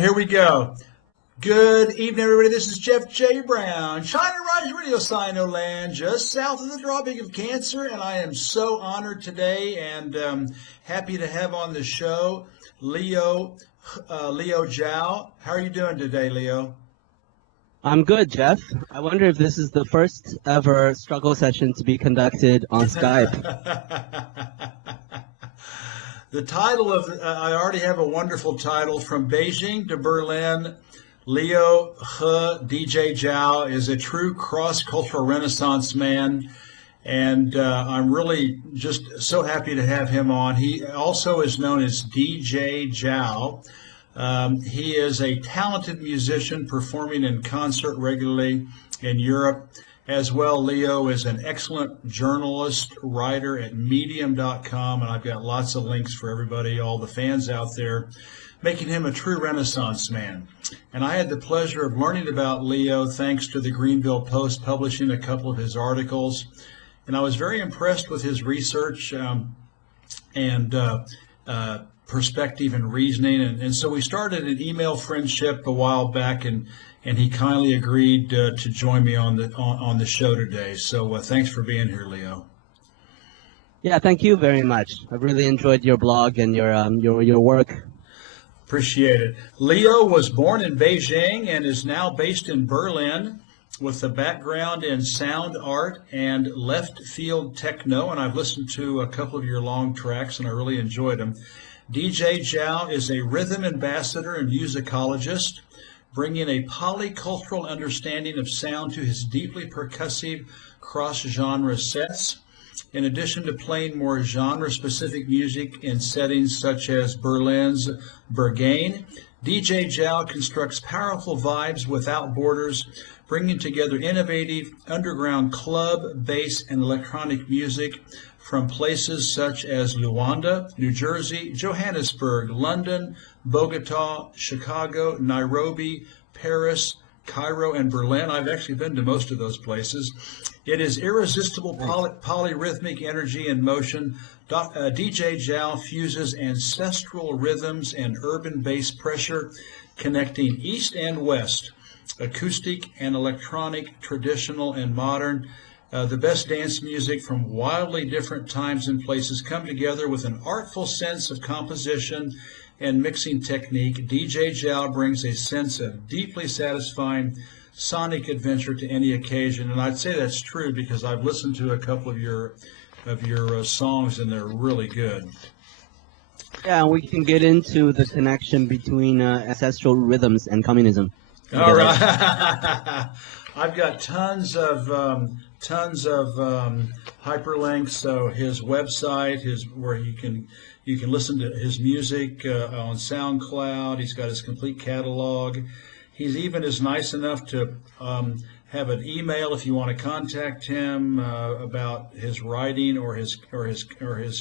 Here we go. Good evening, everybody. This is Jeff J. Brown, China Rise Radio Sino Land, just south of the Tropic of Cancer, and I am so honored today and happy to have on the show Leo Zhao. How are you doing today, Leo? I'm good, Jeff. I wonder if this is the first ever struggle session to be conducted on Skype. The title of I already have a wonderful title. From Beijing to Berlin, Leo He Zhao is a true cross-cultural Renaissance man, and I'm really just so happy to have him on. He also is known as DJ Zhao. He is a talented musician performing in concert regularly in Europe. As well, Leo is an excellent journalist, writer at medium.com, and I've got lots of links for everybody, all the fans out there, making him a true Renaissance man. And I had the pleasure of learning about Leo thanks to the Greenville Post publishing a couple of his articles. And I was very impressed with his research and perspective and reasoning. And so we started an email friendship a while back, and he kindly agreed to join me on the show today. So thanks for being here, Leo. Yeah, thank you very much. I've really enjoyed your blog and your work. Appreciate it. Leo was born in Beijing and is now based in Berlin with a background in sound art and left field techno. And I've listened to a couple of your long tracks and I really enjoyed them. DJ Zhao is a rhythm ambassador and musicologist, bringing a polycultural understanding of sound to his deeply percussive cross-genre sets. In addition to playing more genre-specific music in settings such as Berlin's Berghain, DJ Zhao constructs powerful vibes without borders, bringing together innovative underground club, bass, and electronic music from places such as Luanda, New Jersey, Johannesburg, London, Bogota, Chicago, Nairobi, Paris, Cairo, and Berlin. I've actually been to most of those places. It is irresistible polyrhythmic energy in motion. DJ Zhao fuses ancestral rhythms and urban bass pressure, connecting east and west, acoustic and electronic, traditional and modern. The best dance music from wildly different times and places come together with an artful sense of composition and mixing technique. DJ Zhao brings a sense of deeply satisfying sonic adventure to any occasion, and I'd say that's true because I've listened to a couple of your songs and they're really good. Yeah, we can get into the connection between ancestral rhythms and communism. All right. I've got tons of hyperlinks. So his website, where you can listen to his music on SoundCloud. He's got his complete catalog. He's even is nice enough to have an email if you want to contact him about his writing or his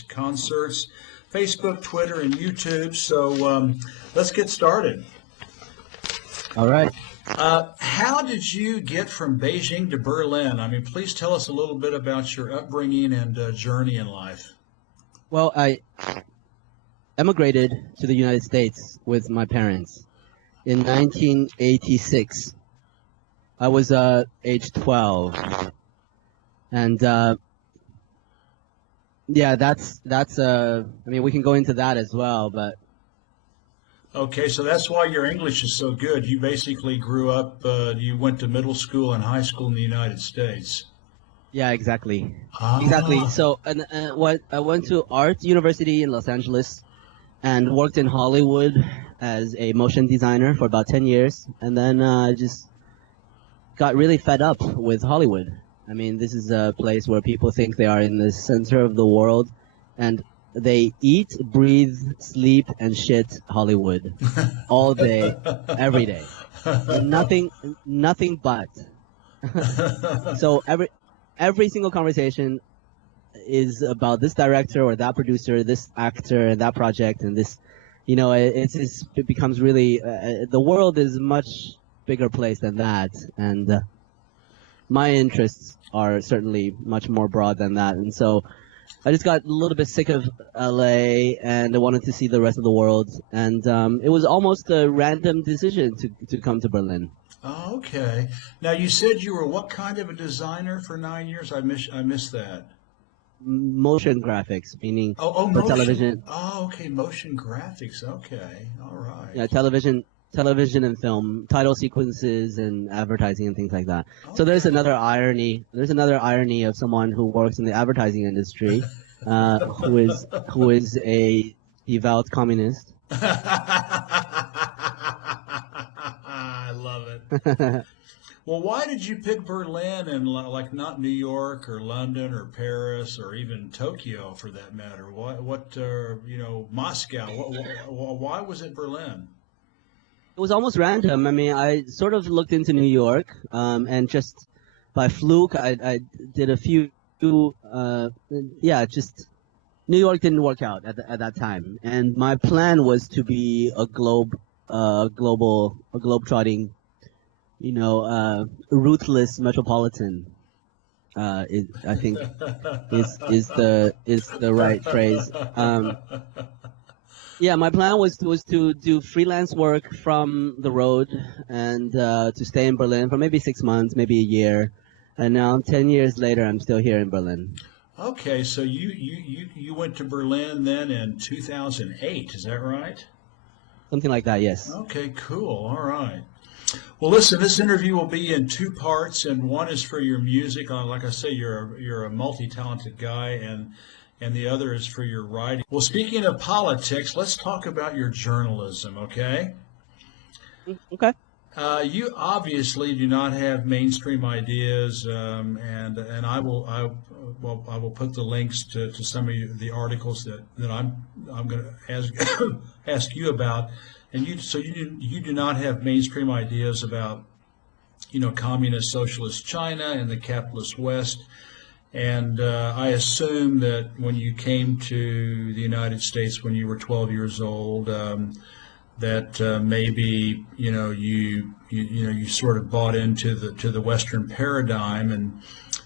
concerts. Facebook, Twitter, and YouTube. So let's get started. All right. How did you get from Beijing to Berlin? I mean, please tell us a little bit about your upbringing and journey in life. Well, I emigrated to the United States with my parents in 1986. I was age 12, and yeah, that's I mean, we can go into that as well, but. Okay, so that's why your English is so good. You basically grew up, you went to middle school and high school in the United States. Yeah, exactly. Ah. Exactly. So, what I went to art university in Los Angeles and worked in Hollywood as a motion designer for about 10 years. And then just got really fed up with Hollywood. I mean, this is a place where people think they are in the center of the world, and they eat, breathe, sleep, and shit Hollywood all day, every day. Nothing but. So every single conversation is about this director or that producer, this actor and that project, and this, you know, it becomes really, the world is a much bigger place than that, and my interests are certainly much more broad than that. And so I just got a little bit sick of LA and I wanted to see the rest of the world. And it was almost a random decision to come to Berlin. Oh, okay. Now you said you were what kind of a designer for 9 years? I missed that. Motion graphics, meaning Oh, for motion. television. Oh, okay, motion graphics. Okay, all right. Yeah, television and film, title sequences and advertising and things like that. So there's Okay. another irony. There's another irony of someone who works in the advertising industry, who is a devout communist. I love it. Well, why did you pick Berlin and like not New York or London or Paris or even Tokyo for that matter? Moscow? Why was it Berlin? It was almost random. I mean, I sort of looked into New York, and just by fluke, I did a few, just New York didn't work out at that time. And my plan was to be a globe-trotting, ruthless metropolitan. I think is the right phrase. Yeah, my plan was to do freelance work from the road and to stay in Berlin for maybe 6 months, maybe a year, and now 10 years later, I'm still here in Berlin. Okay, so you went to Berlin then in 2008, is that right? Something like that, yes. Okay, cool. All right. Well, listen, this interview will be in two parts, and one is for your music. Like I say, you're a multi-talented guy, and the other is for your writing. Well, speaking of politics, let's talk about your journalism, okay? Okay. You obviously do not have mainstream ideas, and I will put the links to some of the articles that I'm going to ask you about, and you do not have mainstream ideas about communist socialist China and the capitalist West. And I assume that when you came to the United States when you were 12 years old, that maybe you sort of bought into the Western paradigm,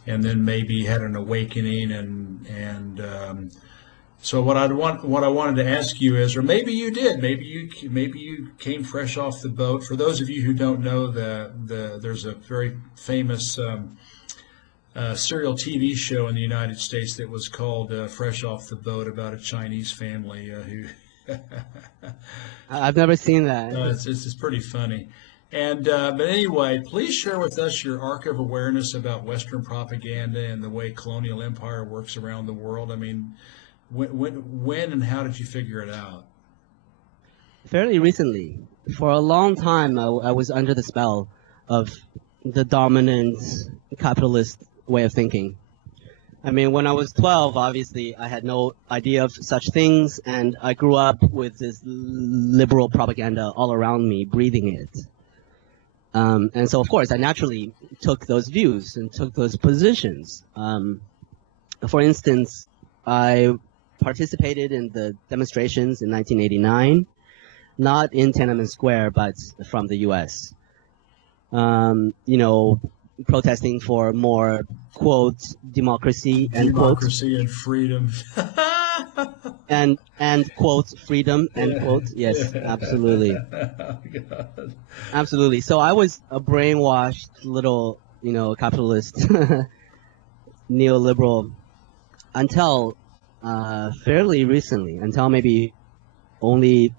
and then maybe had an awakening, and so what I wanted to ask you is, or maybe you did, maybe you came fresh off the boat. For those of you who don't know, there's a very famous serial TV show in the United States that was called Fresh Off the Boat, about a Chinese family who I've never seen that. it's pretty funny. And but anyway, please share with us your arc of awareness about Western propaganda and the way colonial empire works around the world. I mean, when and how did you figure it out? Fairly recently. For a long time, I was under the spell of the dominant capitalist way of thinking. I mean, when I was 12, obviously, I had no idea of such things, and I grew up with this liberal propaganda all around me, breathing it. And so, of course, I naturally took those views and took those positions. For instance, I participated in the demonstrations in 1989, not in Tiananmen Square, but from the U.S. Protesting for more, quote, democracy, end quote. Democracy and freedom. and quote, freedom, end quote. Yes, absolutely. Oh, God. Absolutely. So I was a brainwashed little, capitalist, neoliberal, until fairly recently, until maybe only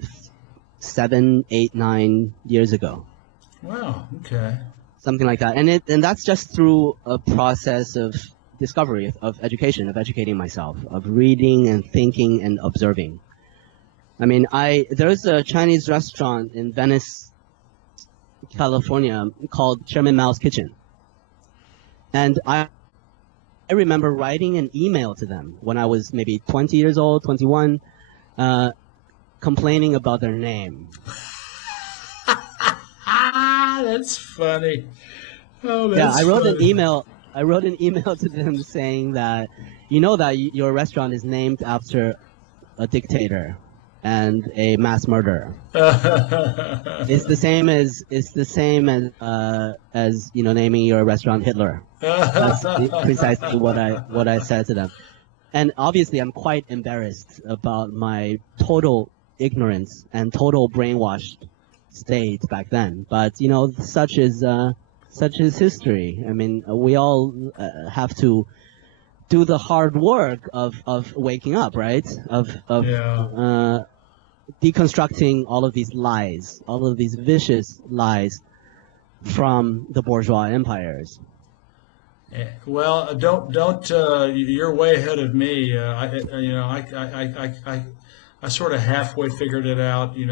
7, 8, 9 years ago. Wow, okay. Something like that. And that's just through a process of discovery, of education, of educating myself, of reading and thinking and observing. I mean, there's a Chinese restaurant in Venice, California called Chairman Mao's Kitchen. And I remember writing an email to them when I was maybe 20 years old, 21, complaining about their name. That's funny. Oh, that's yeah, I wrote funny. an email. I wrote an email to them saying that that your restaurant is named after a dictator and a mass murderer. It's the same as naming your restaurant Hitler. That's precisely what I said to them. And obviously, I'm quite embarrassed about my total ignorance and total brainwashed state back then. But you know, such is history. I mean, we all have to do the hard work of waking up, right? Of Yeah. deconstructing all of these lies, all of these vicious lies from the bourgeois empires. Well, don't. You're way ahead of me. I sort of halfway figured it out. In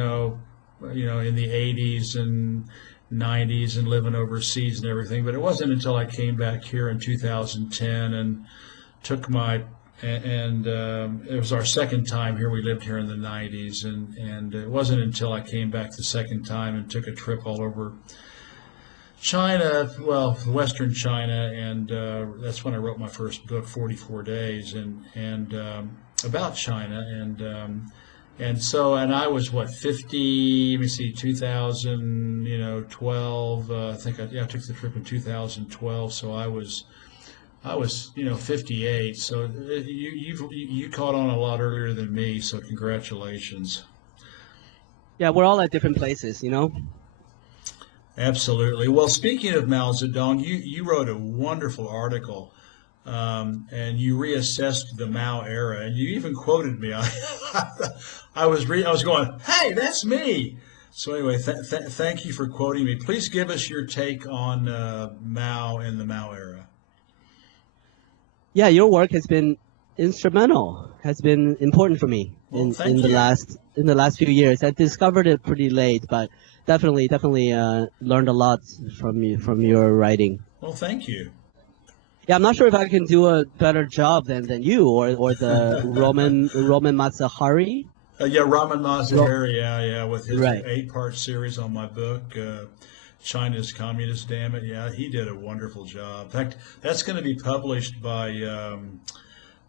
the '80s and '90s and living overseas and everything. But it wasn't until I came back here in 2010 and took my and it was our second time here. We lived here in the '90s, and it wasn't until I came back the second time and took a trip all over China, well, Western China, and that's when I wrote my first book, 44 Days, and about China, and I was what 50? Let me see, 2012. I think I took the trip in 2012, so I was 58. So you caught on a lot earlier than me. So congratulations. Yeah, we're all at different places, you know. Absolutely. Well, speaking of Mao Zedong, you wrote a wonderful article, and you reassessed the Mao era, and you even quoted me. I was going, hey, that's me. So anyway, thank you for quoting me. Please give us your take on Mao and the Mao era. Yeah, your work has been instrumental, has been important for me Well, in the last few years. I discovered it pretty late, but definitely learned a lot from your writing. Well, thank you. Yeah, I'm not sure if I can do a better job than you or the Roman Mazahari. Yeah, Raman Mazahari, yeah, with his Right. 8-part series on my book, China's Communist, damn it. Yeah, he did a wonderful job. In fact, that's going to be published by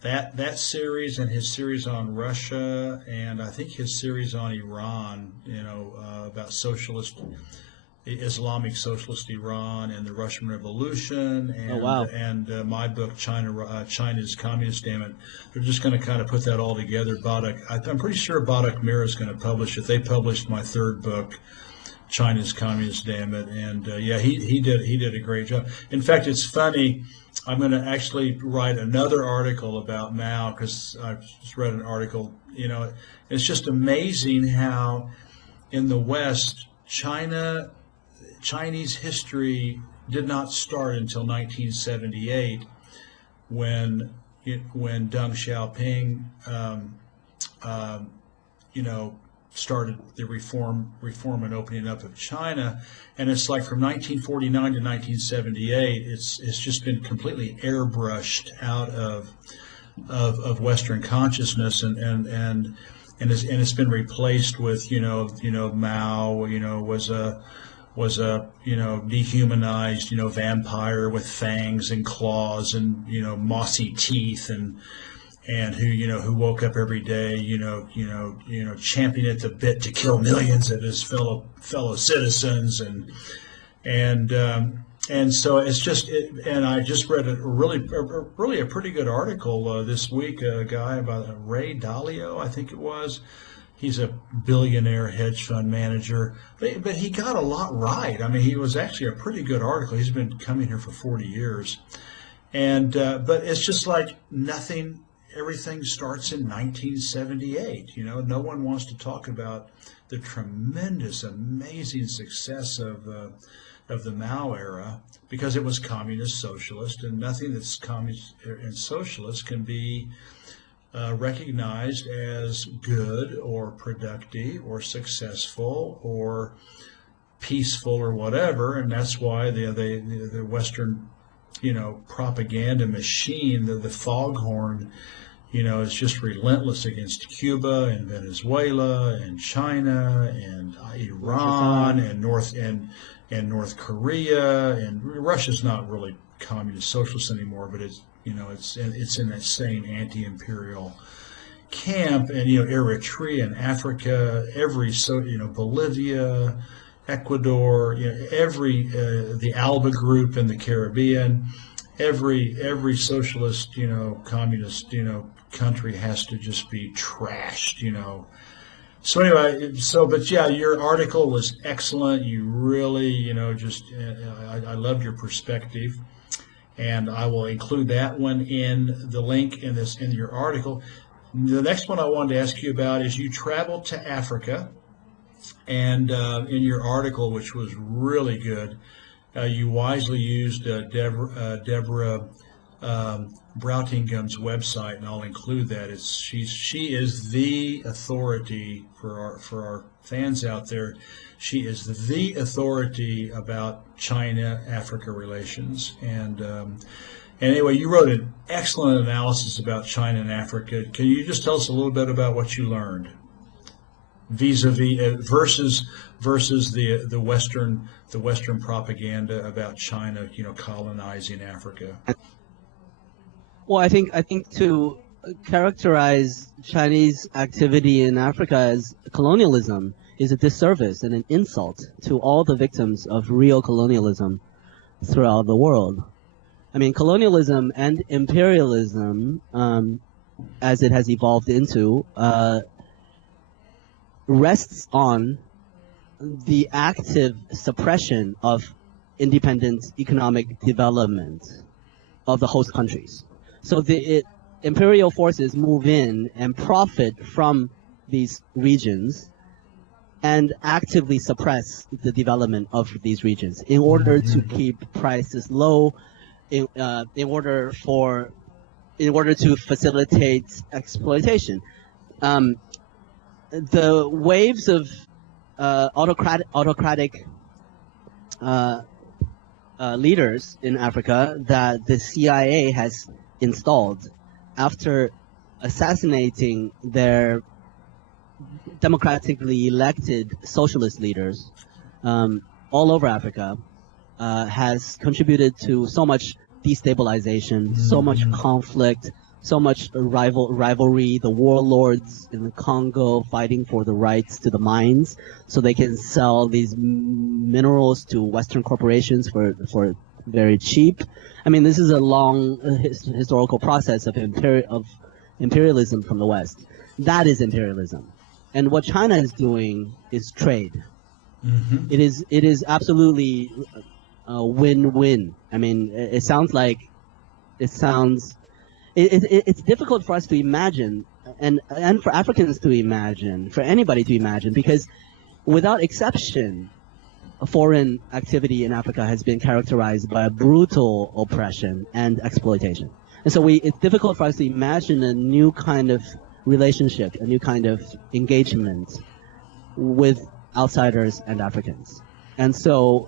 that series and his series on Russia, and I think his series on Iran, about Islamic socialist Iran and the Russian Revolution, and Oh, wow. My book China's Communist, damn it. They're just going to kind of put that all together. I'm pretty sure Badak Mir is going to publish it. They published my third book, China's Communist, damn it, and he did a great job. In fact, it's funny. I'm going to actually write another article about Mao because I just read an article. It's just amazing how in the West, Chinese history did not start until 1978 when Deng Xiaoping started the reform and opening up of China, and it's like from 1949 to 1978, it's just been completely airbrushed out of Western consciousness, and it's been replaced with Mao was a dehumanized vampire with fangs and claws and mossy teeth and who woke up every day, champing at the bit to kill millions of his fellow citizens, and so it's just, and I just read a really a pretty good article this week, a guy about Ray Dalio, I think it was. He's a billionaire hedge fund manager, but he got a lot right. I mean, he was actually a pretty good article. He's been coming here for 40 years, and but it's just like nothing. Everything starts in 1978. No one wants to talk about the tremendous, amazing success of the Mao era because it was communist socialist, and nothing that's communist and socialist can be recognized as good or productive or successful or peaceful or whatever, and that's why the Western propaganda machine, the foghorn, is just relentless against Cuba and Venezuela and China and Iran and North Korea, and Russia's not really communist socialist anymore, but it's in that same anti-imperial camp, and Eritrea and Africa, Bolivia, Ecuador, the Alba group in the Caribbean, every socialist, communist, country has to just be trashed, you know. So anyway, but yeah, your article was excellent. You really, you know, just I loved your perspective, and I will include that one in the link in your article. The next one I wanted to ask you about is you traveled to Africa, and in your article, which was really good, you wisely used Deborah Brautingham's website, and I'll include that. She is the authority for our fans out there. She is the authority about China-Africa relations, and anyway, you wrote an excellent analysis about China and Africa. Can you just tell us a little bit about what you learned, vis-a-vis versus the Western propaganda about China, you know, colonizing Africa? Well, I think to characterize Chinese activity in Africa as colonialism is a disservice and an insult to all the victims of real colonialism throughout the world. I mean, colonialism and imperialism, as it has evolved into, rests on the active suppression of independent economic development of the host countries. So the imperial forces move in and profit from these regions and actively suppress the development of these regions in order to keep prices low, in order to facilitate exploitation. The waves of autocratic leaders in Africa that the CIA has installed after assassinating their democratically elected socialist leaders all over Africa has contributed to so much destabilization, so much conflict, so much rivalry, the warlords in the Congo fighting for the rights to the mines so they can sell these minerals to Western corporations for very cheap. I mean, this is a long historical process of imperialism from the West. That is imperialism. And what China is doing is trade. It is absolutely a win-win. I mean, it's difficult for us to imagine, and for Africans to imagine, for anybody to imagine, because without exception, foreign activity in Africa has been characterized by brutal oppression and exploitation. And so it's difficult for us to imagine a new kind of relationship, a new kind of engagement with outsiders and Africans. And so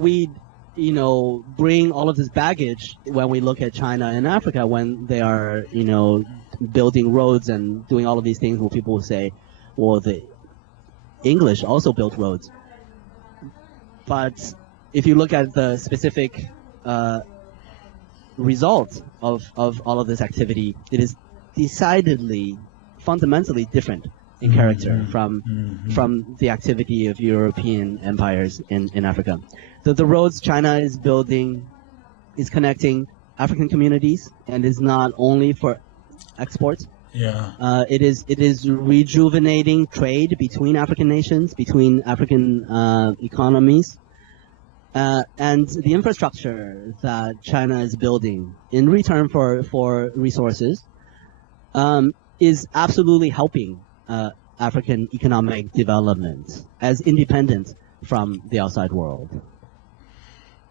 we, you know, bring all of this baggage when we look at China and Africa, when they are, you know, building roads and doing all of these things where people will say, well, the English also built roads. But if you look at the specific result of all of this activity, it is decidedly, fundamentally different in character from the activity of European empires in Africa. The roads China is building is connecting African communities and is not only for export. Yeah. It is rejuvenating trade between African nations, between African economies. And the infrastructure that China is building in return for resources is absolutely helping African economic development as independent from the outside world.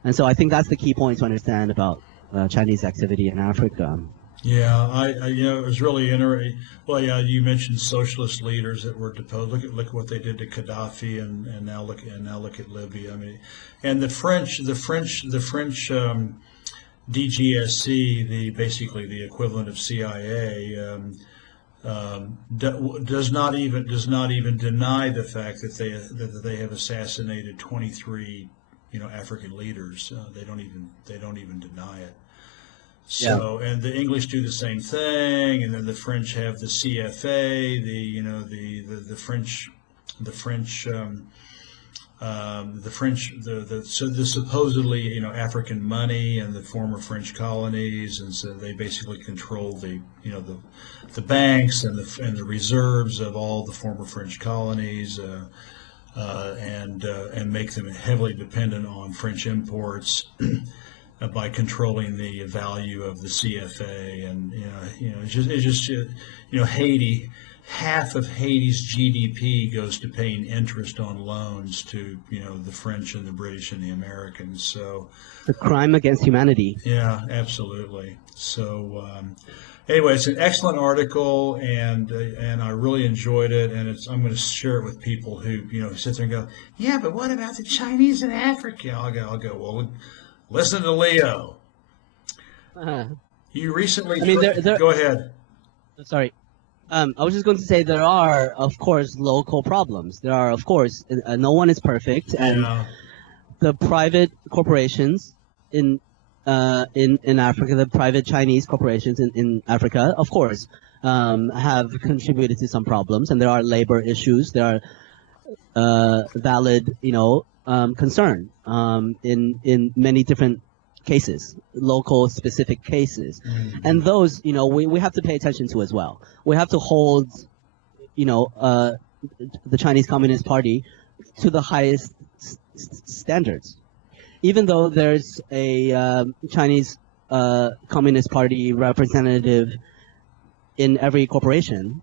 And so I think that's the key point to understand about Chinese activity in Africa. Yeah, I you know, it was really interesting. Well, yeah, you mentioned socialist leaders that were deposed. Look at what they did to Gaddafi, and now look at Libya. I mean, and the French DGSC, basically the equivalent of CIA, does not even deny the fact that they have assassinated 23, you know, African leaders. They don't even deny it. So, and the English do the same thing, and then the French have the CFA, the French the French, so the supposedly, African money and the former French colonies, and so they basically control the banks and the reserves of all the former French colonies, and make them heavily dependent on French imports by controlling the value of the CFA, and it's just Haiti. Half of Haiti's GDP goes to paying interest on loans to the French and the British and the Americans. So the crime against humanity. Yeah, absolutely. So anyway, it's an excellent article, and I really enjoyed it. And I'm going to share it with people who sit there and go, yeah, but what about the Chinese in Africa? I'll go. Well, listen to Leo. You recently. Go ahead. Sorry. I was just going to say there are, of course, local problems. There are, of course, no one is perfect, and the private corporations in Africa, the private Chinese corporations in Africa, of course, have contributed to some problems, and there are labor issues. There are valid, concern in many different cases, local specific cases, and those we have to pay attention to as well. We have to hold the Chinese Communist Party to the highest standards, even though there's a Chinese Communist Party representative in every corporation.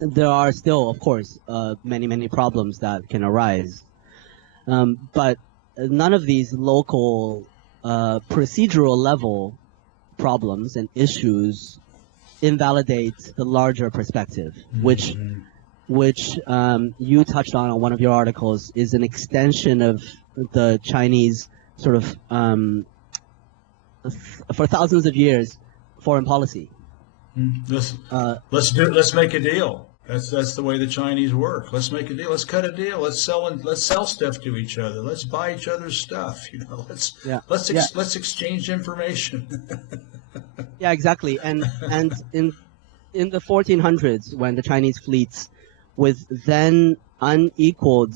There are still, of course, many problems that can arise, but none of these local procedural level problems and issues invalidate the larger perspective, which you touched on one of your articles, is an extension of the Chinese sort of for thousands of years foreign policy. Let's make a deal. That's the way the Chinese work. Let's make a deal. Let's cut a deal. Let's sell stuff to each other. Let's buy each other's stuff. Let's exchange information. Yeah, exactly. And in the 1400s, when the Chinese fleets, with then unequaled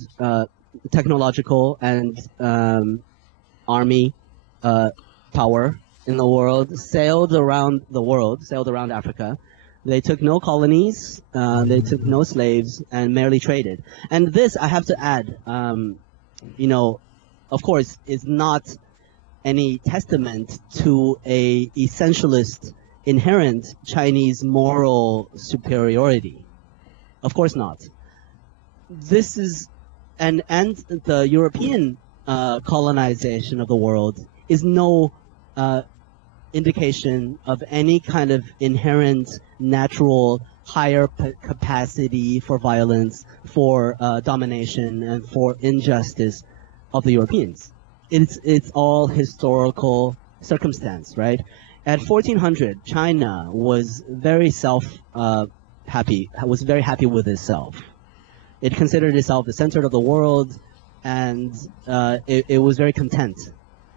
technological and army power in the world, sailed around Africa. They took no colonies, they took no slaves, and merely traded. And this, I have to add, of course, is not any testament to a essentialist, inherent Chinese moral superiority. Of course not. This is, and the European colonization of the world is no indication of any kind of inherent natural higher capacity for violence, for domination, and for injustice of the Europeans. It's all historical circumstance, right? At 1400, China was very happy with itself. It considered itself the center of the world, and it was very content.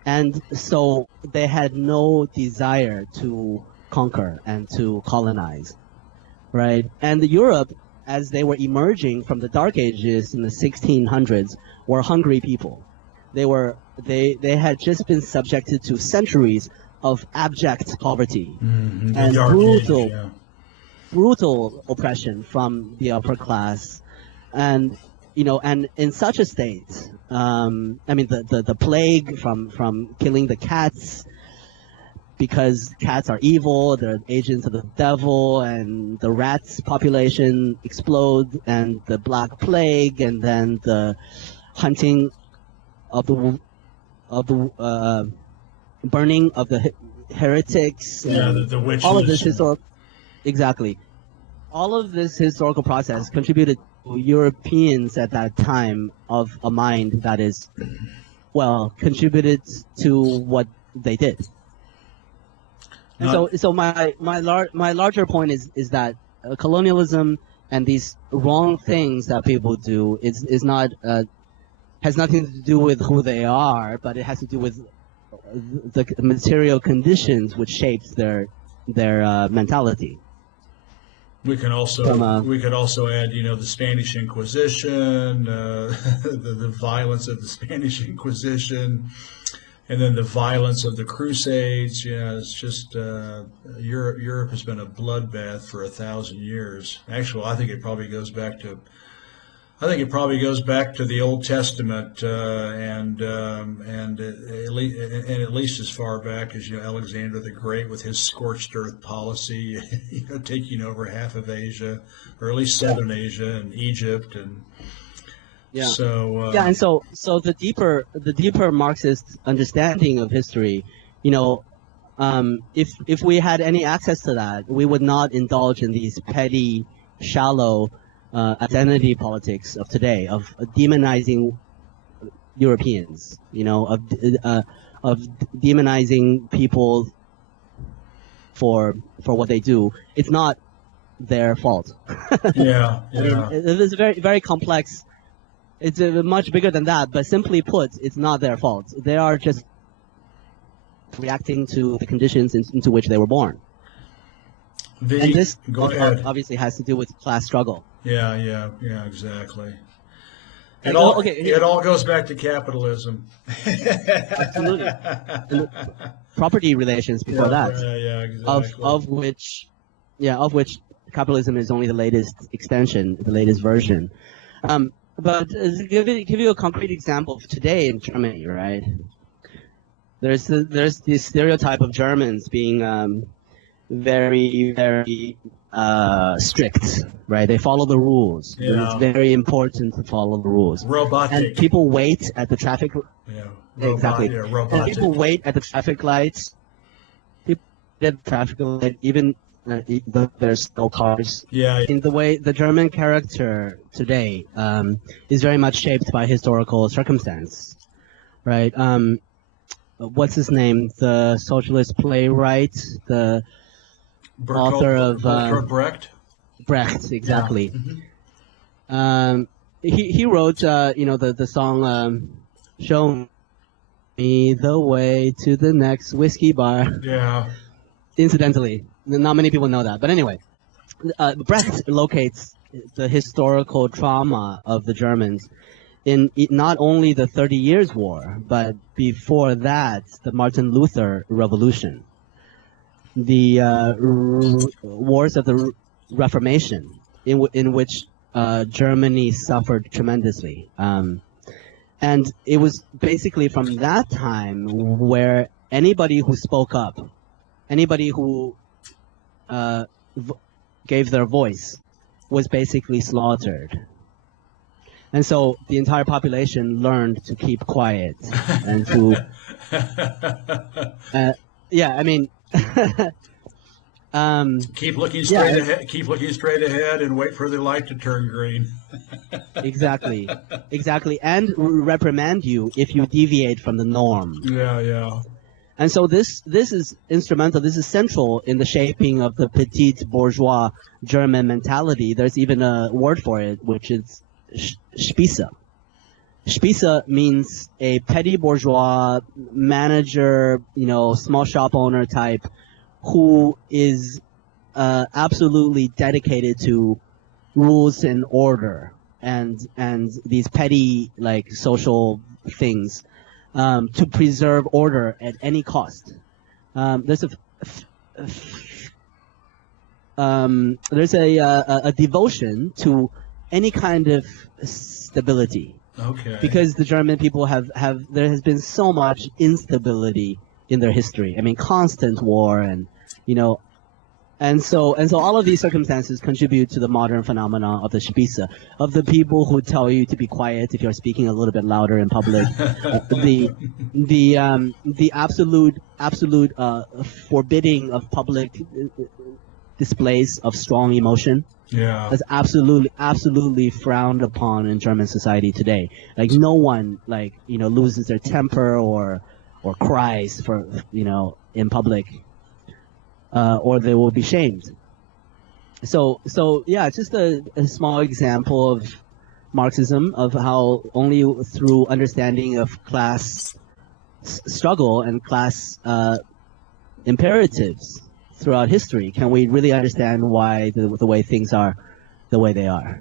And so they had no desire to conquer and to colonize, right? And Europe, as they were emerging from the Dark Ages in the 1600s, were hungry people. They had just been subjected to centuries of abject poverty and brutal oppression from the upper class, and and in such a state, the plague from killing the cats, because cats are evil, they're agents of the devil, and the rats population explode, and the Black Plague, and then the hunting of the burning of the heretics, the witches. All of this all of this historical process contributed to Europeans at that time of a mind that is, contributed to what they did. And so my larger point is that colonialism and these wrong things that people do is not has nothing to do with who they are, but it has to do with the material conditions which shapes their mentality. We can also we could also add, the Spanish Inquisition, the violence of the Spanish Inquisition, and then the violence of the Crusades. Yeah, it's just Europe has been a bloodbath for 1,000 years. Actually, I think it probably goes back to the Old Testament, and at least as far back as Alexander the Great with his scorched earth policy, taking over half of Asia, or at least southern Asia and Egypt, and so the deeper Marxist understanding of history, if we had any access to that, we would not indulge in these petty, shallow identity politics of today, of demonizing Europeans, of demonizing people for what they do. It's not their fault. Yeah. It is very, very complex. It's much bigger than that, but simply put, it's not their fault. They are just reacting to the conditions into which they were born. And this obviously has to do with class struggle. Yeah, exactly. It all goes back to capitalism. Absolutely. And property relations before that. Yeah, exactly. Of which capitalism is only the latest extension, the latest version. But to give you a concrete example of today in Germany, right? There's this stereotype of Germans being very, very strict, right? They follow the rules. Yeah. It's very important to follow the rules. Robotic. And people wait at the traffic. Exactly. Yeah, robotic. And people wait at the traffic lights. People get the traffic light, even though there's no cars. Yeah. In the way the German character today is very much shaped by historical circumstance, right? What's his name? The socialist playwright, the author of Brecht. Brecht, exactly. Yeah. Mm-hmm. He wrote, the song "Show Me the Way to the Next Whiskey Bar." Yeah. Incidentally, not many people know that, but anyway, Brecht locates the historical trauma of the Germans in not only the 30 Years' War, but before that, the Martin Luther Revolution, the wars of the Reformation, in which Germany suffered tremendously. And it was basically from that time where anybody who spoke up, anybody who gave their voice, was basically slaughtered. And so the entire population learned to keep quiet and to, keep looking straight ahead. Keep looking straight ahead and wait for the light to turn green. Exactly, and reprimand you if you deviate from the norm. Yeah. And so this is instrumental. This is central in the shaping of the petite bourgeois German mentality. There's even a word for it, which is Spießer. Spießer means a petty bourgeois manager, small shop owner type, who is absolutely dedicated to rules and order and these petty social things to preserve order at any cost. There's a devotion to any kind of stability. Okay. Because the German people there has been so much instability in their history. I mean, constant war and so all of these circumstances contribute to the modern phenomena of the Spießer, of the people who tell you to be quiet if you're speaking a little bit louder in public. The absolute forbidding of public displays of strong emotion. Yeah. That's absolutely frowned upon in German society today. No one loses their temper or cries for in public, or they will be shamed. So yeah, just a small example of Marxism, of how only through understanding of class struggle and class imperatives throughout history, can we really understand why the way things are the way they are.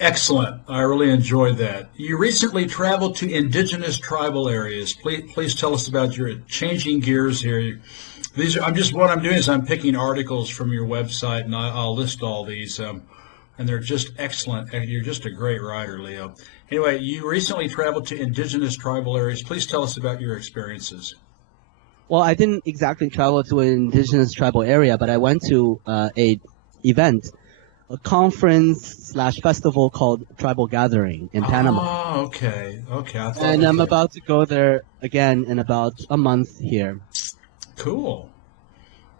Excellent. I really enjoyed that. You recently traveled to indigenous tribal areas. Please tell us about your changing gears here. These are, what I'm doing is I'm picking articles from your website, and I'll list all these, and they're just excellent. You're just a great writer, Leo. Anyway, you recently traveled to indigenous tribal areas. Please tell us about your experiences. Well, I didn't exactly travel to an indigenous tribal area, but I went to a conference/festival called Tribal Gathering in Panama. Oh, okay. And I'm about to go there again in about a month here. Cool.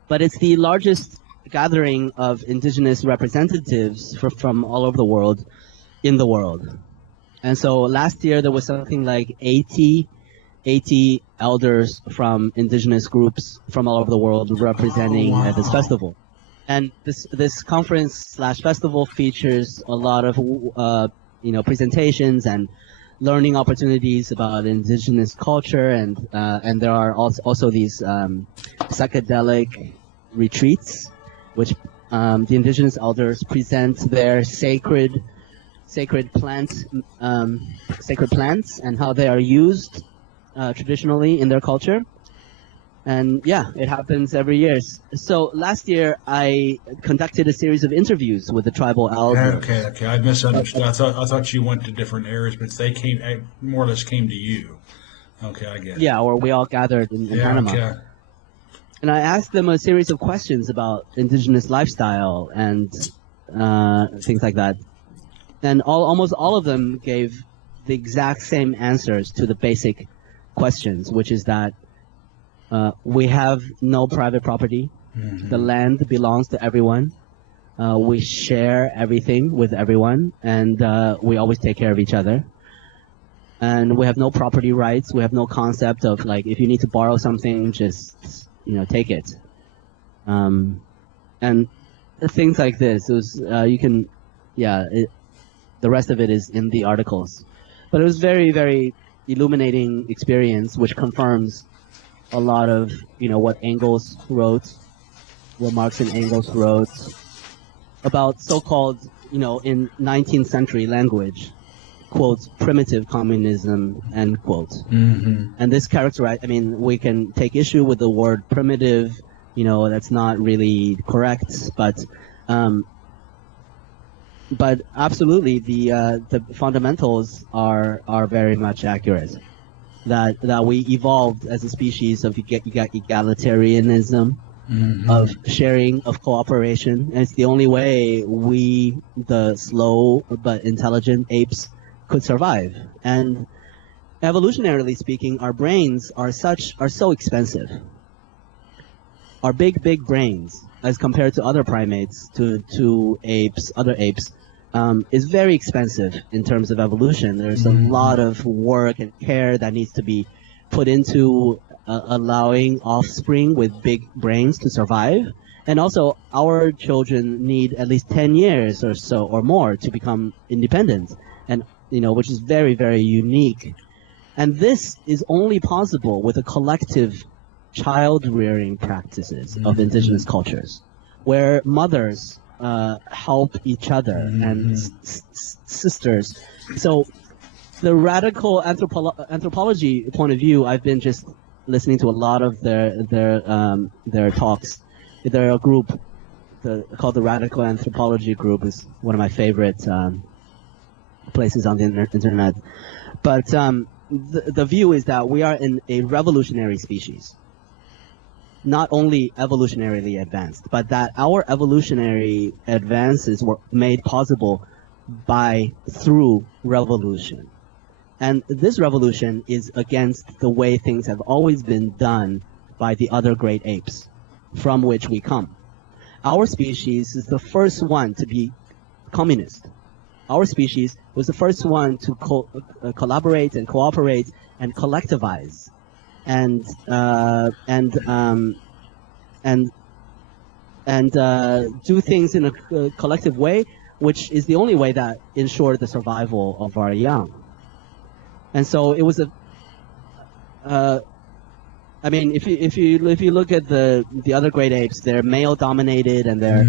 But it's the largest gathering of indigenous representatives from all over the world in the world. And so last year there was something like 80 elders from indigenous groups from all over the world representing at this festival. And this conference/festival features a lot of presentations and learning opportunities about indigenous culture, and there are also these psychedelic retreats, which the indigenous elders present their sacred plants and how they are used traditionally in their culture. And yeah, it happens every year. So last year I conducted a series of interviews with the tribal elders. Okay. I misunderstood. I thought you went to different areas, but they more or less came to you. Okay, I get it. Yeah, or we all gathered in Panama. Okay. And I asked them a series of questions about indigenous lifestyle and things like that. And almost all of them gave the exact same answers to the basic questions, which is that we have no private property. Mm-hmm. The land belongs to everyone. We share everything with everyone, and we always take care of each other. And we have no property rights. We have no concept of like, if you need to borrow something, just take it. And things like this. It was the rest of it is in the articles. But it was very, very illuminating experience, which confirms a lot of what Engels wrote, what Marx and Engels wrote about so-called in 19th century language, quote, primitive communism, end quote. Mm-hmm. And this we can take issue with the word primitive, that's not really correct, but absolutely the fundamentals are very much accurate. That we evolved as a species of egalitarianism, mm-hmm. of sharing, of cooperation. And it's the only way we, the slow but intelligent apes, could survive. And evolutionarily speaking, our brains are so expensive. Our big brains, as compared to other primates, to other apes, is very expensive in terms of evolution. There's a lot of work and care that needs to be put into allowing offspring with big brains to survive. And also, our children need at least 10 years or so or more to become independent, and which is very, very unique. And this is only possible with a collective child-rearing practices of indigenous cultures, where mothers help each other and sisters. So the radical anthropology point of view, I've been just listening to a lot of their talks. They're a group called the Radical Anthropology Group. Is one of my favorite places on the internet. But the view is that we are in a revolutionary species. Not only evolutionarily advanced, but that our evolutionary advances were made possible through revolution. And this revolution is against the way things have always been done by the other great apes from which we come. Our species is the first one to be communist. Our species was the first one to collaborate and cooperate and collectivize. And do things in a collective way, which is the only way that ensured the survival of our young. And so it was I mean, if you look at the other great apes, they're male dominated and they're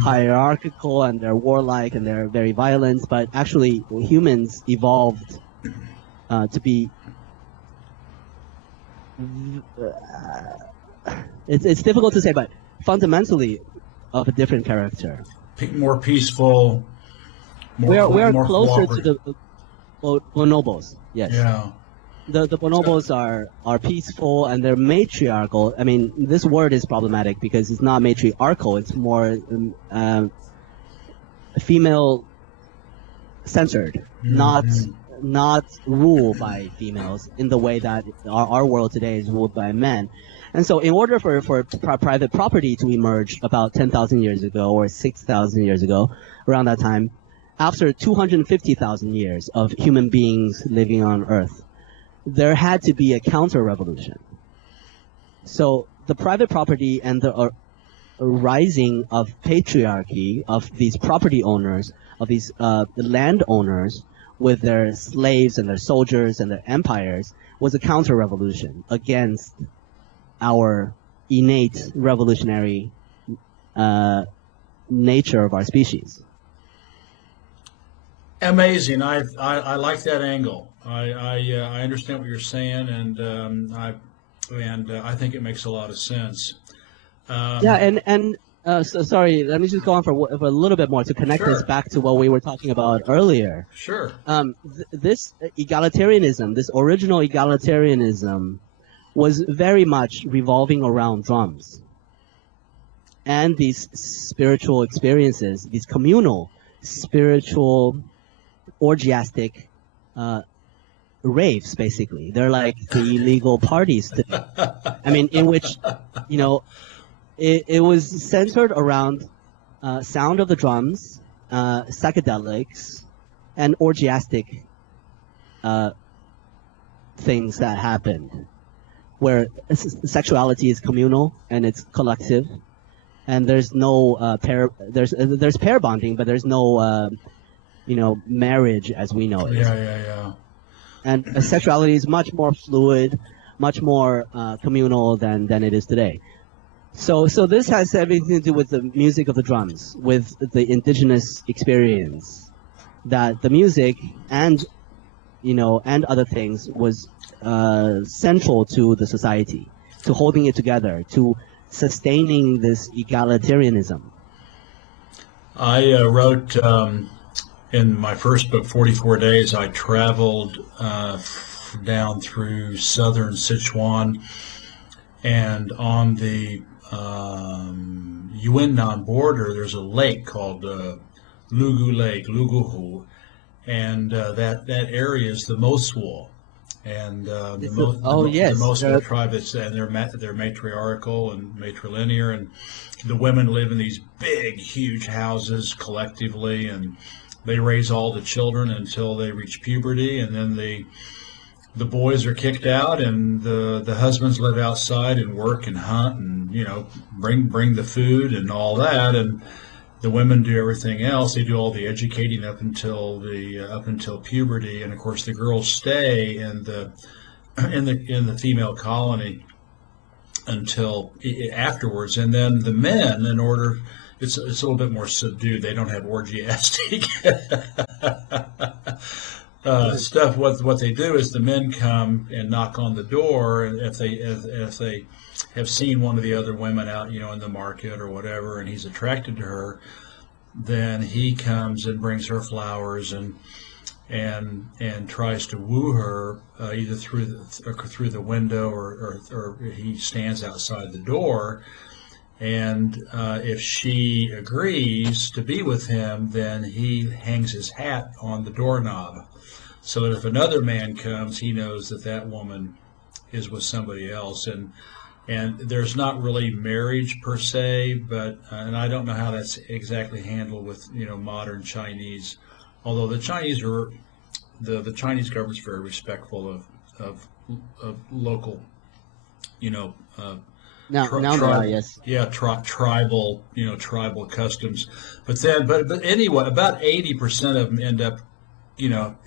hierarchical and they're warlike and they're very violent. But actually, humans evolved to be. It's difficult to say, but fundamentally of a different character. More peaceful. We are more closer to the bonobos. Yes. Yeah. The bonobos are peaceful and they're matriarchal. I mean, this word is problematic because it's not matriarchal. It's more female censored, not ruled by females in the way that our world today is ruled by men. And so in order for private property to emerge about 10,000 years ago or 6,000 years ago, around that time, after 250,000 years of human beings living on Earth, there had to be a counter-revolution. So the private property and the rising of patriarchy of these property owners, of these landowners with their slaves and their soldiers and their empires was a counter-revolution against our innate revolutionary nature of our species. Amazing. I like that angle. I understand what you're saying, and I think it makes a lot of sense. So sorry, let me just go on for a little bit more to connect this back to what we were talking about earlier. Sure. This egalitarianism, this original egalitarianism, was very much revolving around drums and these spiritual experiences, these communal, spiritual, orgiastic raves, basically. They're like the illegal parties. I mean, in which, it was centered around sound of the drums, psychedelics, and orgiastic things that happened, where sexuality is communal and it's collective, and there's no there's pair bonding, but there's no marriage as we know it. Yeah. And sexuality is much more fluid, much more communal than it is today. So this has everything to do with the music of the drums, with the indigenous experience, that the music and other things was central to the society, to holding it together, to sustaining this egalitarianism. I wrote in my first book, 44 Days, I traveled down through southern Sichuan, and on the Yunnan border, there's a lake called Lugu Lake, Luguhu, and that area is the Mosuo. And the Mosuo tribe, and they're matriarchal and matrilinear, and the women live in these big, huge houses collectively, and they raise all the children until they reach puberty, and then the boys are kicked out, and the husbands live outside and work and hunt and bring the food and all that, and the women do everything else. They do all the educating up until puberty, and of course the girls stay in the female colony until afterwards, and then the men, in order, it's a little bit more subdued. They don't have orgiastic stuff. What they do is the men come and knock on the door, and if they have seen one of the other women out, in the market or whatever, and he's attracted to her, then he comes and brings her flowers and tries to woo her either through the window or he stands outside the door. And if she agrees to be with him, then he hangs his hat on the doorknob, so that if another man comes, he knows that woman is with somebody else. And there's not really marriage per se, but and I don't know how that's exactly handled with modern Chinese, although the Chinese are the Chinese government's very respectful of local tribal tribal customs, but anyway, about 80% of them end up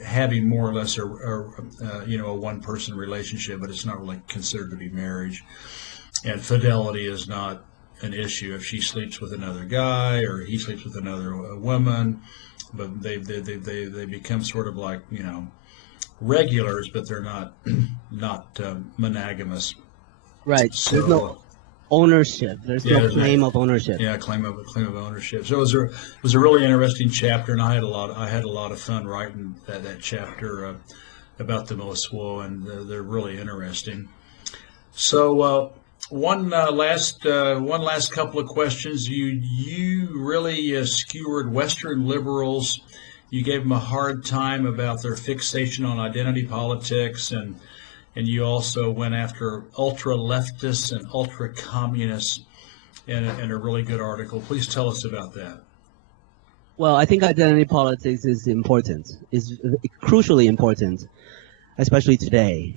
having more or less a one-person relationship, but it's not really considered to be marriage. And fidelity is not an issue if she sleeps with another guy or he sleeps with another woman, but they become sort of like regulars, but they're not monogamous. Right. So, there's no ownership. There's no claim of ownership. Yeah, claim of ownership. So it was a really interesting chapter, and I had a lot of fun writing that chapter about the Mosuo, and they're really interesting. So one last couple of questions. You really skewered Western liberals. You gave them a hard time about their fixation on identity politics, and you also went after ultra-leftists and ultra-communists in a really good article. Please tell us about that. Well, I think identity politics is important, is crucially important, especially today,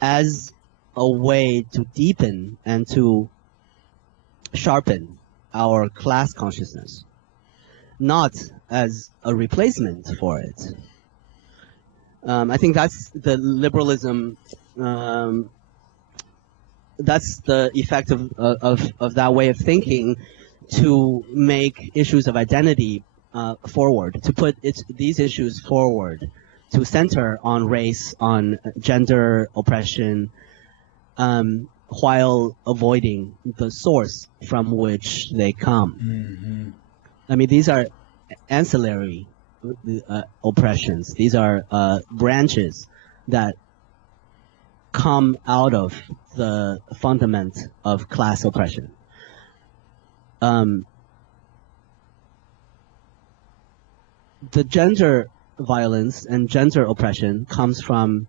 as a way to deepen and to sharpen our class consciousness, not as a replacement for it. I think that's the liberalism. That's the effect of that way of thinking, to make issues of identity forward, to put these issues forward, to center on race, on gender oppression, while avoiding the source from which they come. Mm-hmm. I mean, these are ancillary oppressions. These are branches that come out of the fundament of class oppression. The gender violence and gender oppression comes from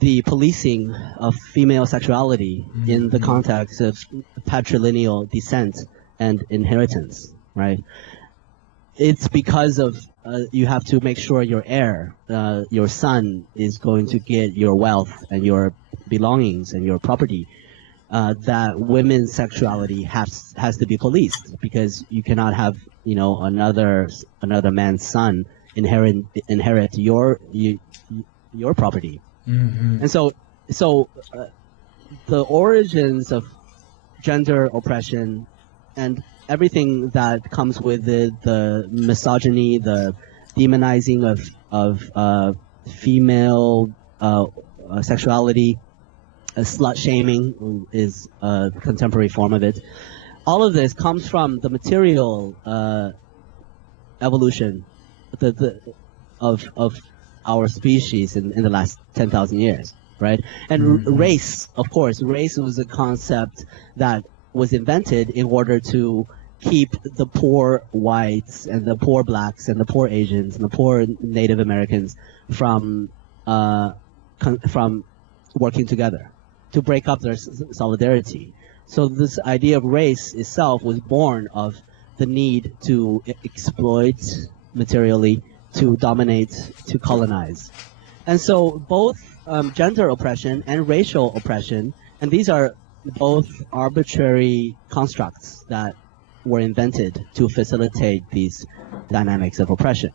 the policing of female sexuality in the context of patrilineal descent and inheritance, right? It's because of you have to make sure your heir, your son, is going to get your wealth and your belongings and your property, that women's sexuality has to be policed, because you cannot have another man's son inherit your property. Mm-hmm. And so the origins of gender oppression and everything that comes with it, the misogyny, the demonizing of female sexuality, slut shaming is a contemporary form of it. All of this comes from the material evolution of our species in the last 10,000 years, right? And race, of course, race was a concept that was invented in order to keep the poor whites and the poor blacks and the poor Asians and the poor Native Americans from working together, to break up their solidarity. So this idea of race itself was born of the need to exploit materially, to dominate, to colonize. And so both gender oppression and racial oppression, and these are both arbitrary constructs that were invented to facilitate these dynamics of oppression.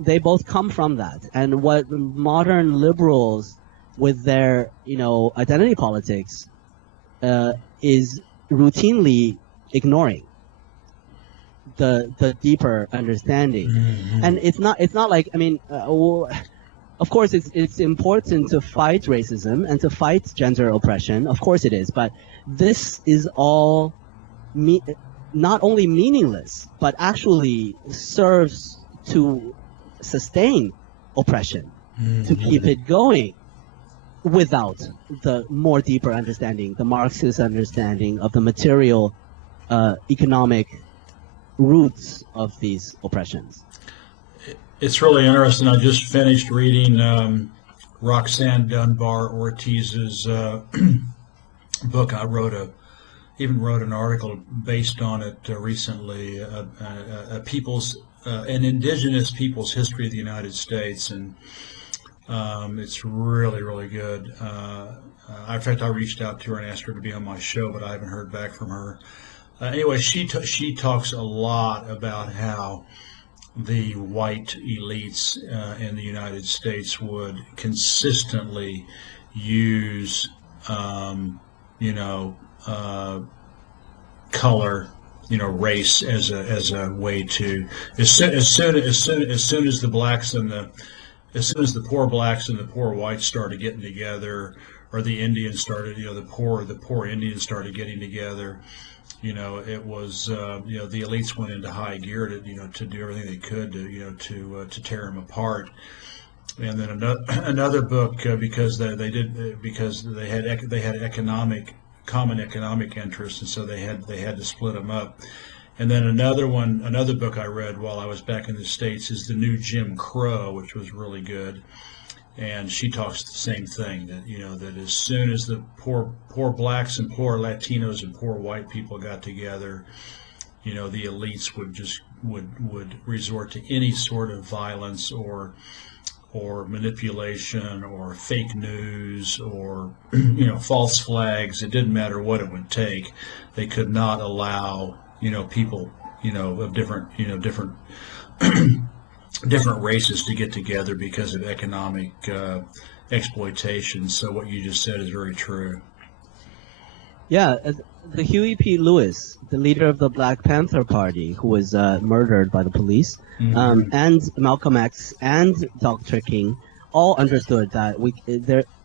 They both come from that. And what modern liberals, with their identity politics, is routinely ignoring the deeper understanding. Mm-hmm. And it's not like, of course it's important to fight racism and to fight gender oppression. Of course it is, but this is all not only meaningless, but actually serves to sustain oppression, to keep it going, without the more deeper understanding, the Marxist understanding of the material economic roots of these oppressions. It's really interesting. I just finished reading Roxanne Dunbar-Ortiz's book. I even wrote an article based on it recently, an indigenous people's history of the United States, and it's really, really good. In fact, I reached out to her and asked her to be on my show, but I haven't heard back from her. Anyway, she talks a lot about how the white elites in the United States would consistently use, you know, color, you know, race as a way to, as soon as the blacks and the as soon as the poor blacks and the poor whites started getting together, or the Indians started, you know, the poor Indians started getting together, you know, it was, you know, the elites went into high gear to, you know, to do everything they could to, you know, to tear them apart. And then another book, because they had common economic interests, and so they had to split them up. And then another book I read while I was back in the States is The New Jim Crow, which was really good. And she talks the same thing, that, you know, that as soon as the poor blacks and poor Latinos and poor white people got together, you know, the elites would resort to any sort of violence or manipulation or fake news or, you know, false flags. It didn't matter what it would take. They could not allow, you know, people, you know, of different different races to get together because of economic exploitation. So what you just said is very true. Yeah, the Huey P. Lewis, the leader of the Black Panther Party, who was murdered by the police, and Malcolm X and Dr. King all understood that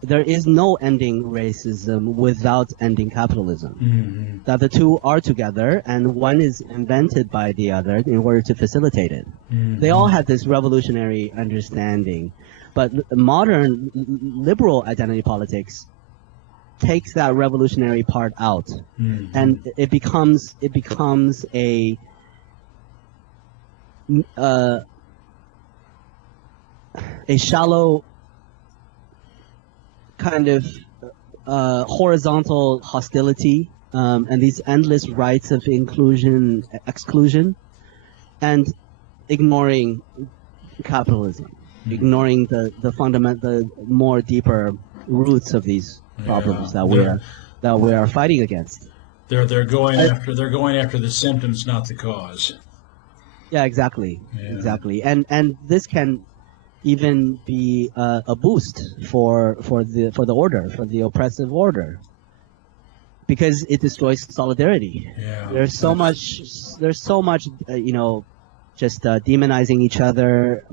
there is no ending racism without ending capitalism. That the two are together, and one is invented by the other in order to facilitate it. They all had this revolutionary understanding, but modern liberal identity politics takes that revolutionary part out, and it becomes a shallow kind of horizontal hostility, and these endless rights of inclusion, exclusion, and ignoring capitalism, ignoring the fundamental, more deeper roots of these problems that we are fighting against. They're going after the symptoms, not the cause. Yeah, exactly, exactly, and this can even be a boost for the order, for the oppressive order, because it destroys solidarity. Yeah. There's so much, you know, just demonizing each other,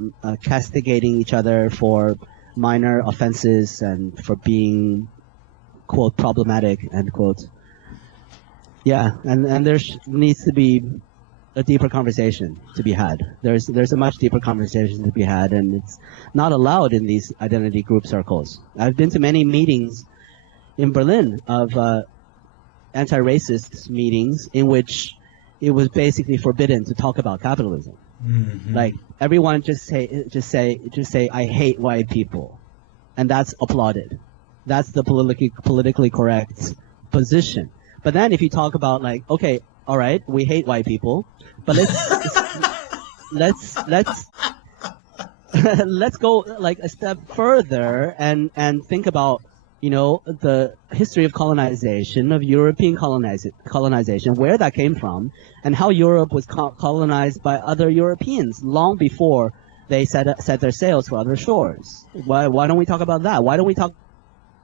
castigating each other for minor offenses and for being, quote, problematic, end quote. Yeah, and there needs to be a deeper conversation to be had. There's a much deeper conversation to be had, and it's not allowed in these identity group circles. I've been to many meetings in Berlin of anti-racist meetings in which it was basically forbidden to talk about capitalism. Like, everyone just say I hate white people, and that's applauded. That's the politically correct position. But then if you talk about, like, okay, all right, we hate white people, but let's let's go like a step further and think about, you know, the history of colonization, of European colonization, where that came from, and how Europe was colonized by other Europeans long before they set their sails for other shores. Why don't we talk about that? Why don't we talk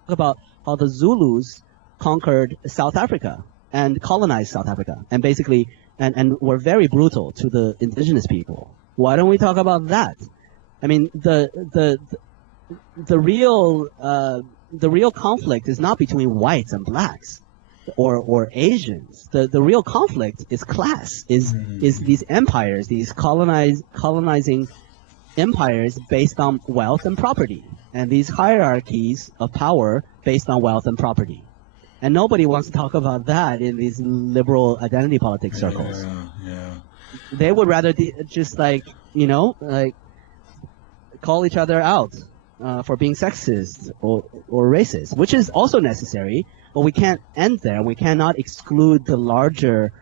about how the Zulus conquered South Africa and colonized South Africa, and basically and were very brutal to the indigenous people? Why don't we talk about that? I mean, the real conflict is not between whites and blacks or Asians. The real conflict is class, is these empires, these colonizing empires based on wealth and property, and these hierarchies of power based on wealth and property. And nobody wants to talk about that in these liberal identity politics circles. Yeah. They would rather just, like, you know, like, call each other out for being sexist or racist, which is also necessary, but we can't end there. We cannot exclude the larger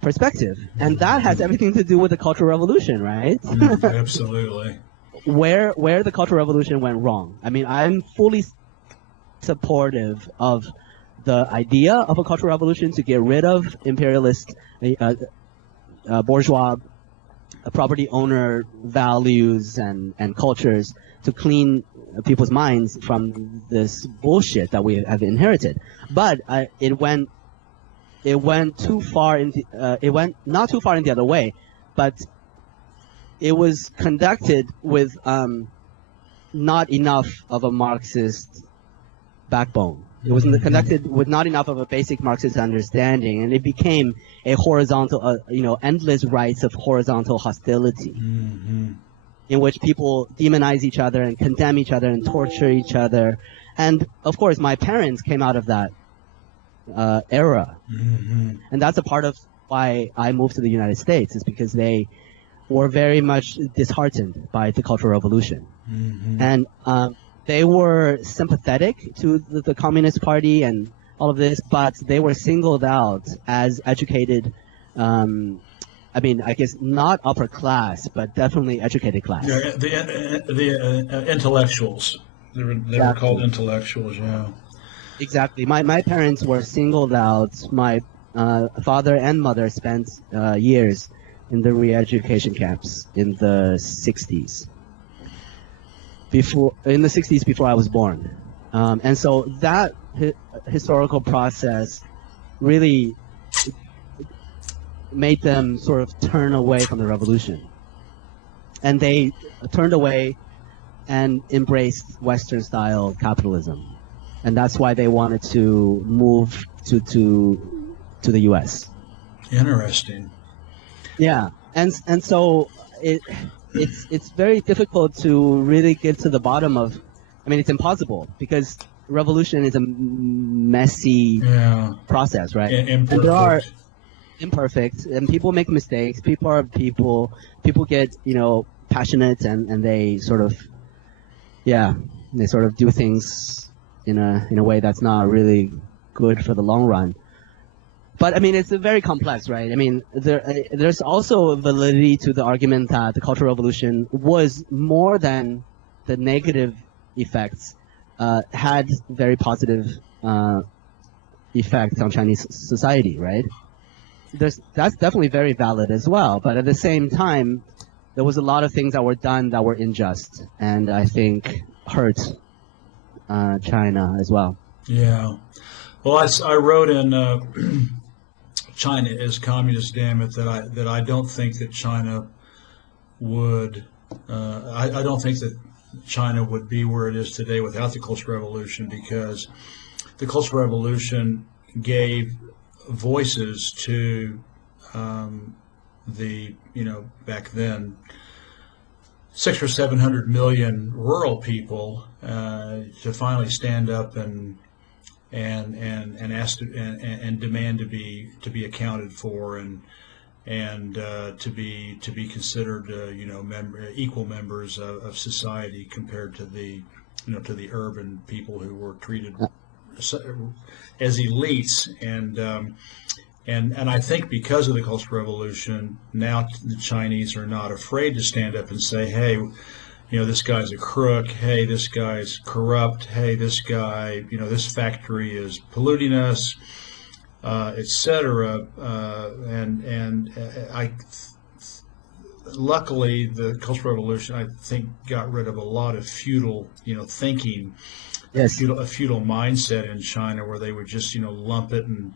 perspective. And that has everything to do with the Cultural Revolution, right? Absolutely. Where the Cultural Revolution went wrong. I mean, I'm fully supportive of the idea of a Cultural Revolution to get rid of imperialist bourgeois property owner values and cultures to clean people's minds from this bullshit that we have inherited. But it went too far in it went not too far in the other way, but it was conducted with not enough of a Marxist backbone. It was conducted with not enough of a basic Marxist understanding, and it became a horizontal, endless rites of horizontal hostility, in which people demonize each other and condemn each other and torture each other. And of course, my parents came out of that era, and that's a part of why I moved to the United States, is because they were very much disheartened by the Cultural Revolution, and they were sympathetic to the Communist Party and all of this, but they were singled out as educated, I guess not upper class, but definitely educated class. Yeah, the intellectuals. They were called intellectuals, yeah. Exactly. My parents were singled out. My father and mother spent years in the re-education camps in the 60s. Before I was born, and so that historical process really made them sort of turn away from the revolution, and they turned away and embraced Western-style capitalism, and that's why they wanted to move to the U.S. Interesting. Yeah, and so it's very difficult to really get to the bottom of. I mean, it's impossible because revolution is a messy process, right? Imperfect. And there are imperfect, and people make mistakes. People are people. People get passionate, and they sort of do things in a way that's not really good for the long run. But I mean, it's very complex, right? I mean, there's also validity to the argument that the Cultural Revolution was more than the negative effects, had very positive effects on Chinese society, right? That's definitely very valid as well. But at the same time, there was a lot of things that were done that were unjust, and I think hurt China as well. Yeah. Well, I wrote in China is communist, damn it, that I don't think that China would I don't think that China would be where it is today without the Cultural Revolution, because the Cultural Revolution gave voices to the back then 600 or 700 million rural people to finally stand up and ask and demand to be accounted for and to be considered equal members of society compared to the the urban people who were treated as elites, and I think because of the Cultural Revolution, now the Chinese are not afraid to stand up and say, hey, this guy's a crook. Hey, this guy's corrupt. Hey, this guy, this factory is polluting us, etc. And luckily, the Cultural Revolution, I think, got rid of a lot of feudal, thinking, yes, a feudal mindset in China, where they would just, lump it and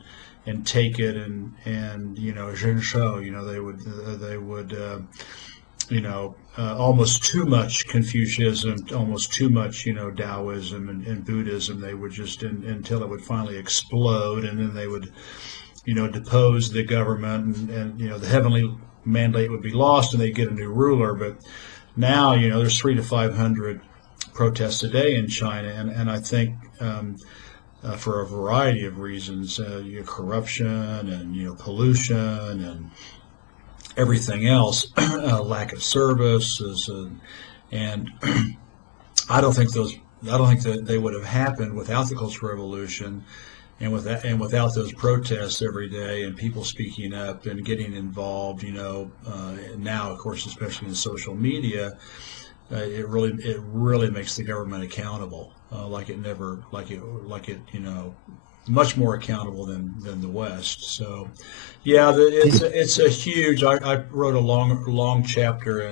take it and zhen shou, they would almost too much Confucianism, almost too much, Taoism and Buddhism. They would just until it would finally explode, and then they would, depose the government, and the heavenly mandate would be lost, and they'd get a new ruler. But now, there's 300 to 500 protests a day in China, and I think for a variety of reasons, corruption and pollution and everything else, lack of services, and I don't think that they would have happened without the Cultural Revolution, and without those protests every day and people speaking up and getting involved. Now, of course, especially in social media, it really makes the government accountable, like it much more accountable than the West. So, yeah, it's a huge. I wrote a long chapter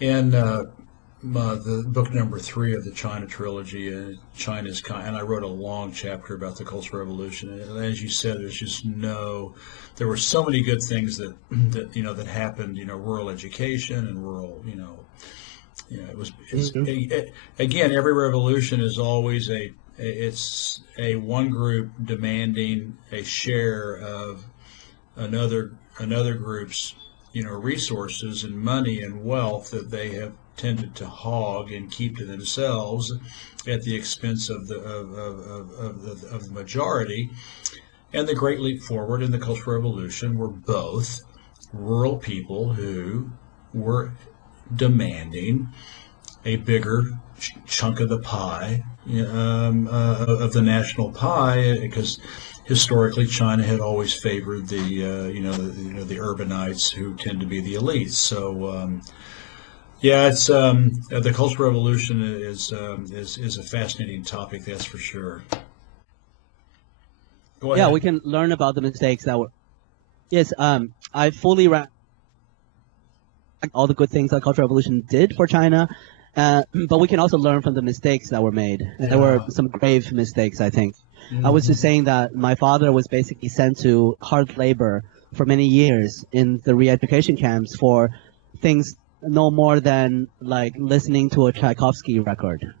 in the book number 3 of the China trilogy, and I wrote a long chapter about the Cultural Revolution. And as you said, there were so many good things that happened. Rural education and rural, again, every revolution is always it's a one group demanding a share of another group's resources and money and wealth that they have tended to hog and keep to themselves at the expense of the majority. And the Great Leap Forward and the Cultural Revolution were both rural people who were demanding a bigger chunk of the pie, of the national pie, because historically China had always favored the urbanites who tend to be the elites. So yeah, it's the Cultural Revolution is a fascinating topic, that's for sure. Go ahead. Yeah, we can learn about the mistakes that were. Yes, I fully all the good things that Cultural Revolution did for China, but we can also learn from the mistakes that were made. Yeah. There were some grave mistakes, I think. I was just saying that my father was basically sent to hard labor for many years in the re-education camps for things no more than like listening to a Tchaikovsky record,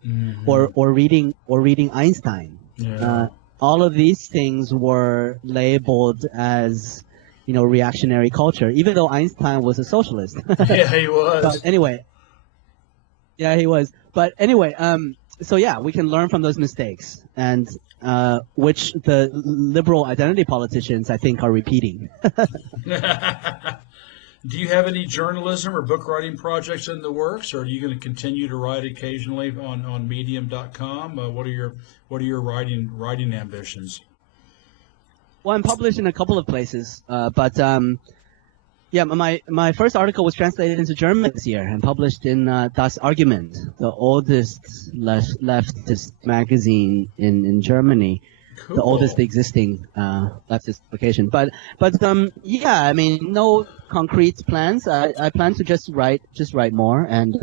or reading Einstein. Yeah. All of these things were labeled as reactionary culture, even though Einstein was a socialist. Yeah, he was. But anyway, yeah, he was. But anyway, so yeah, we can learn from those mistakes, and which the liberal identity politicians, I think, are repeating. Do you have any journalism or book writing projects in the works, or are you going to continue to write occasionally on Medium.com? What are your writing ambitions? Well, I'm published in a couple of places, but yeah, my first article was translated into German this year and published in Das Argument, the oldest leftist magazine in Germany. Cool. The oldest existing leftist publication. But yeah, I mean, no concrete plans. I plan to just write more, and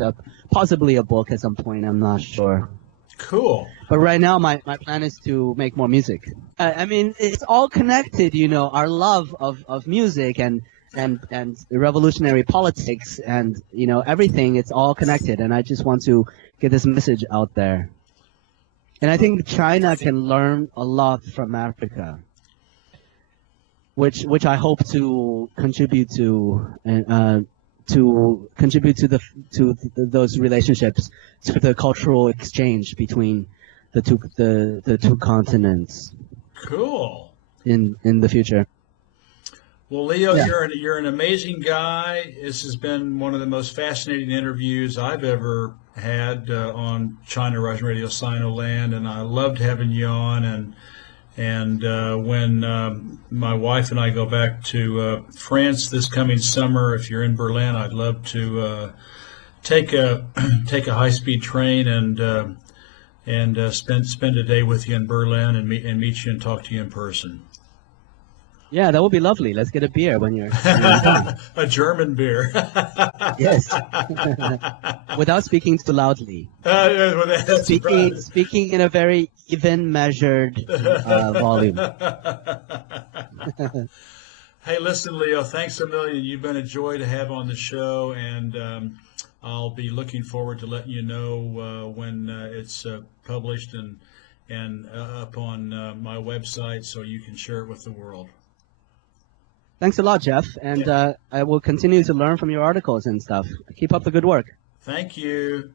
possibly a book at some point. I'm not sure. Cool. But right now, my plan is to make more music. I mean, it's all connected, our love of music and revolutionary politics and, everything. It's all connected, and I just want to get this message out there. And I think China can learn a lot from Africa, which I hope to contribute to those relationships, to the cultural exchange between the two continents. Cool. In the future. Well, Leo, Yeah. you're an amazing guy. This has been one of the most fascinating interviews I've ever had on China Rising Radio Sino-Land, and I loved having you on. And when my wife and I go back to France this coming summer, if you're in Berlin, I'd love to take a high-speed train and spend a day with you in Berlin and meet you and talk to you in person. Yeah, that would be lovely. Let's get a beer when you're A German beer. Yes. Without speaking too loudly. Well, that's right. Speaking in a very even, measured volume. Hey, listen, Leo, thanks a million. You've been a joy to have on the show, and I'll be looking forward to letting you know when it's published and up on my website so you can share it with the world. Thanks a lot, Jeff, and I will continue to learn from your articles and stuff. Keep up the good work. Thank you.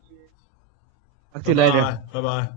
Talk to you later. Bye-bye.